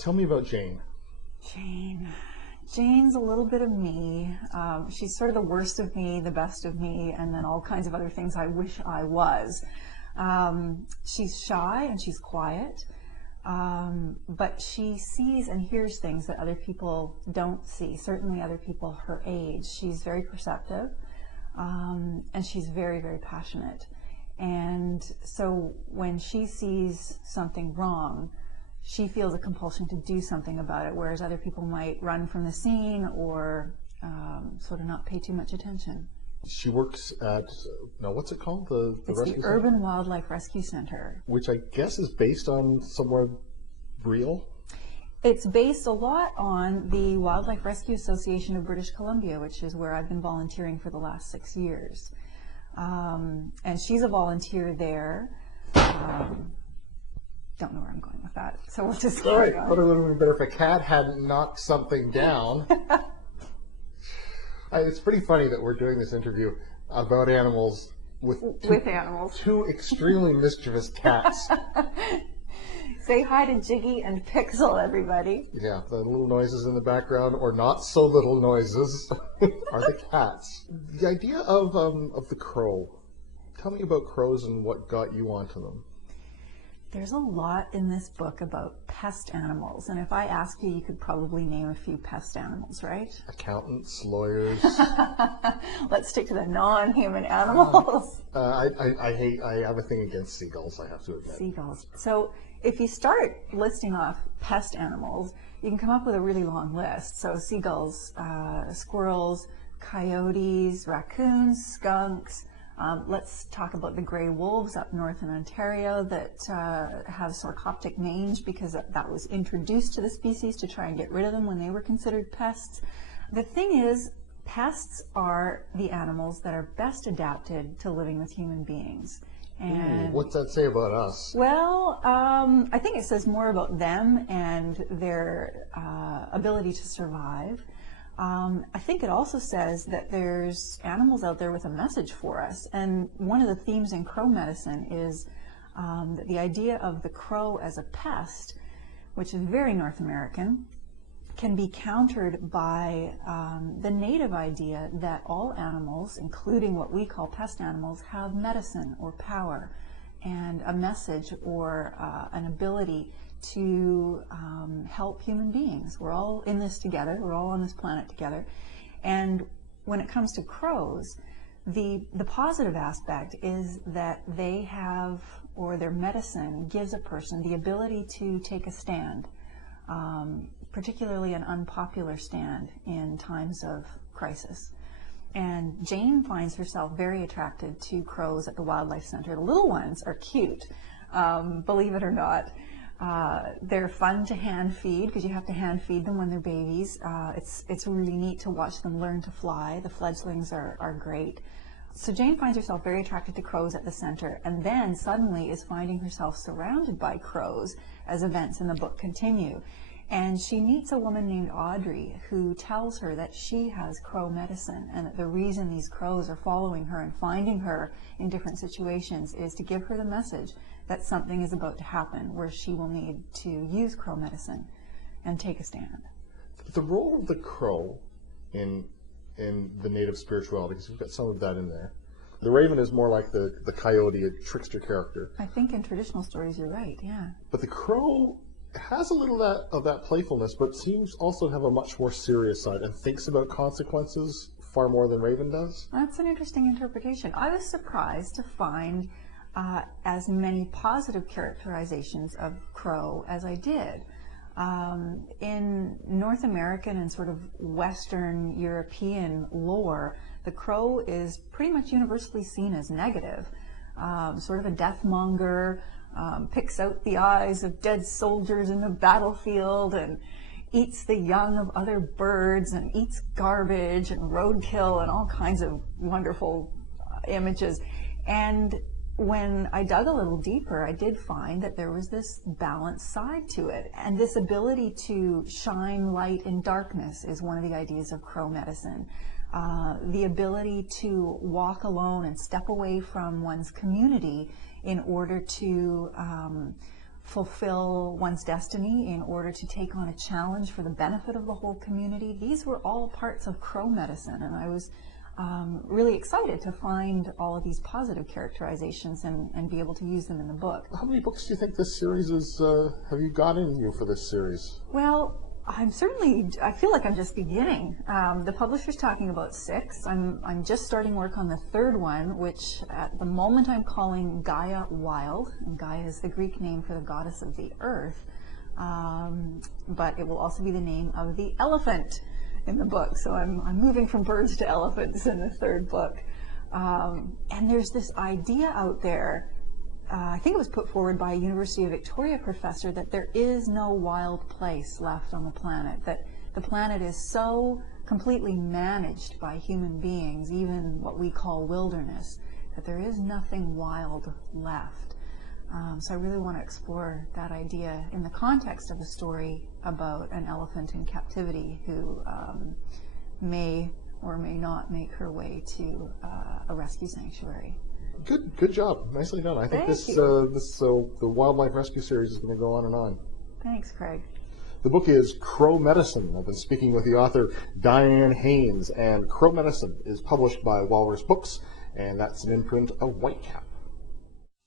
Tell me about Jane. Jane's a little bit of me. She's sort of the worst of me, the best of me, and then all kinds of other things I wish I was. She's shy and she's quiet, but she sees and hears things that other people don't see, certainly other people her age. She's very perceptive, and she's very, very passionate. And so when she sees something wrong, she feels a compulsion to do something about it, whereas other people might run from the scene or sort of not pay too much attention. She works at, now what's it called? It's the Urban Wildlife Rescue Center. Which I guess is based on somewhere real? It's based a lot on the Wildlife Rescue Association of British Columbia, which is where I've been volunteering for the last 6 years. And she's a volunteer there. Don't know where I'm going with that, so we'll just keep going. But it would have been better if a cat hadn't knocked something down. It's pretty funny that we're doing this interview about animals with two extremely mischievous cats. Say hi to Jiggy and Pixel, everybody. Yeah, the little noises in the background, or not so little noises, are the cats. The idea of the crow. Tell me about crows and what got you onto them. There's a lot in this book about pest animals, and if I asked you, you could probably name a few pest animals, right? Accountants, lawyers. Let's stick to the non-human animals. I have a thing against seagulls, I have to admit. Seagulls. So if you start listing off pest animals, you can come up with a really long list. So seagulls, squirrels, coyotes, raccoons, skunks. Let's talk about the gray wolves up north in Ontario that have sarcoptic mange because that was introduced to the species to try and get rid of them when they were considered pests. The thing is, pests are the animals that are best adapted to living with human beings. And what's that say about us? Well, I think it says more about them and their ability to survive. I think it also says that there's animals out there with a message for us. And one of the themes in crow medicine is that the idea of the crow as a pest, which is very North American, can be countered by the native idea that all animals, including what we call pest animals, have medicine or power and a message or an ability to help human beings. We're all in this together. We're all on this planet together. And when it comes to crows, the positive aspect is that they have, or their medicine gives a person the ability to take a stand, particularly an unpopular stand in times of crisis. And Jane finds herself very attracted to crows at the Wildlife Center. The little ones are cute, believe it or not. They're fun to hand feed because you have to hand feed them when they're babies. It's really neat to watch them learn to fly. The fledglings are great. So Jane finds herself very attracted to crows at the center, and then suddenly is finding herself surrounded by crows as events in the book continue. And she meets a woman named Audrey who tells her that she has crow medicine and that the reason these crows are following her and finding her in different situations is to give her the message that something is about to happen where she will need to use crow medicine and take a stand. The role of the crow in the native spirituality, because we've got some of that in there. The raven is more like the coyote, a trickster character. I think in traditional stories you're right, yeah. But the crow has a little of that playfulness, but seems also to have a much more serious side and thinks about consequences far more than raven does. That's an interesting interpretation. I was surprised to find as many positive characterizations of crow as I did. In North American and sort of Western European lore, the crow is pretty much universally seen as negative, sort of a deathmonger, picks out the eyes of dead soldiers in the battlefield and eats the young of other birds and eats garbage and roadkill and all kinds of wonderful images. And when I dug a little deeper, I did find that there was this balanced side to it. And this ability to shine light in darkness is one of the ideas of crow medicine. The ability to walk alone and step away from one's community in order to fulfill one's destiny in order to take on a challenge for the benefit of the whole community. These were all parts of crow medicine, and I was really excited to find all of these positive characterizations and be able to use them in the book. How many books do you think this series is, have you got in you for this series? Well, I feel like I'm just beginning. The publisher's talking about 6. I'm just starting work on the 3rd one, which at the moment I'm calling Gaia Wild. And Gaia is the Greek name for the goddess of the earth. But it will also be the name of the elephant in the book. So I'm moving from birds to elephants in the 3rd book. And there's this idea out there, I think it was put forward by a University of Victoria professor, that there is no wild place left on the planet, that the planet is so completely managed by human beings, even what we call wilderness, that there is nothing wild left. So I really want to explore that idea in the context of a story about an elephant in captivity who may or may not make her way to a rescue sanctuary. Good job. Nicely done. I think the Wildlife Rescue Series is going to go on and on. Thanks, Craig. The book is Crow Medicine. I've been speaking with the author, Diane Haynes, and Crow Medicine is published by Walrus Books, and that's an imprint of Whitecap.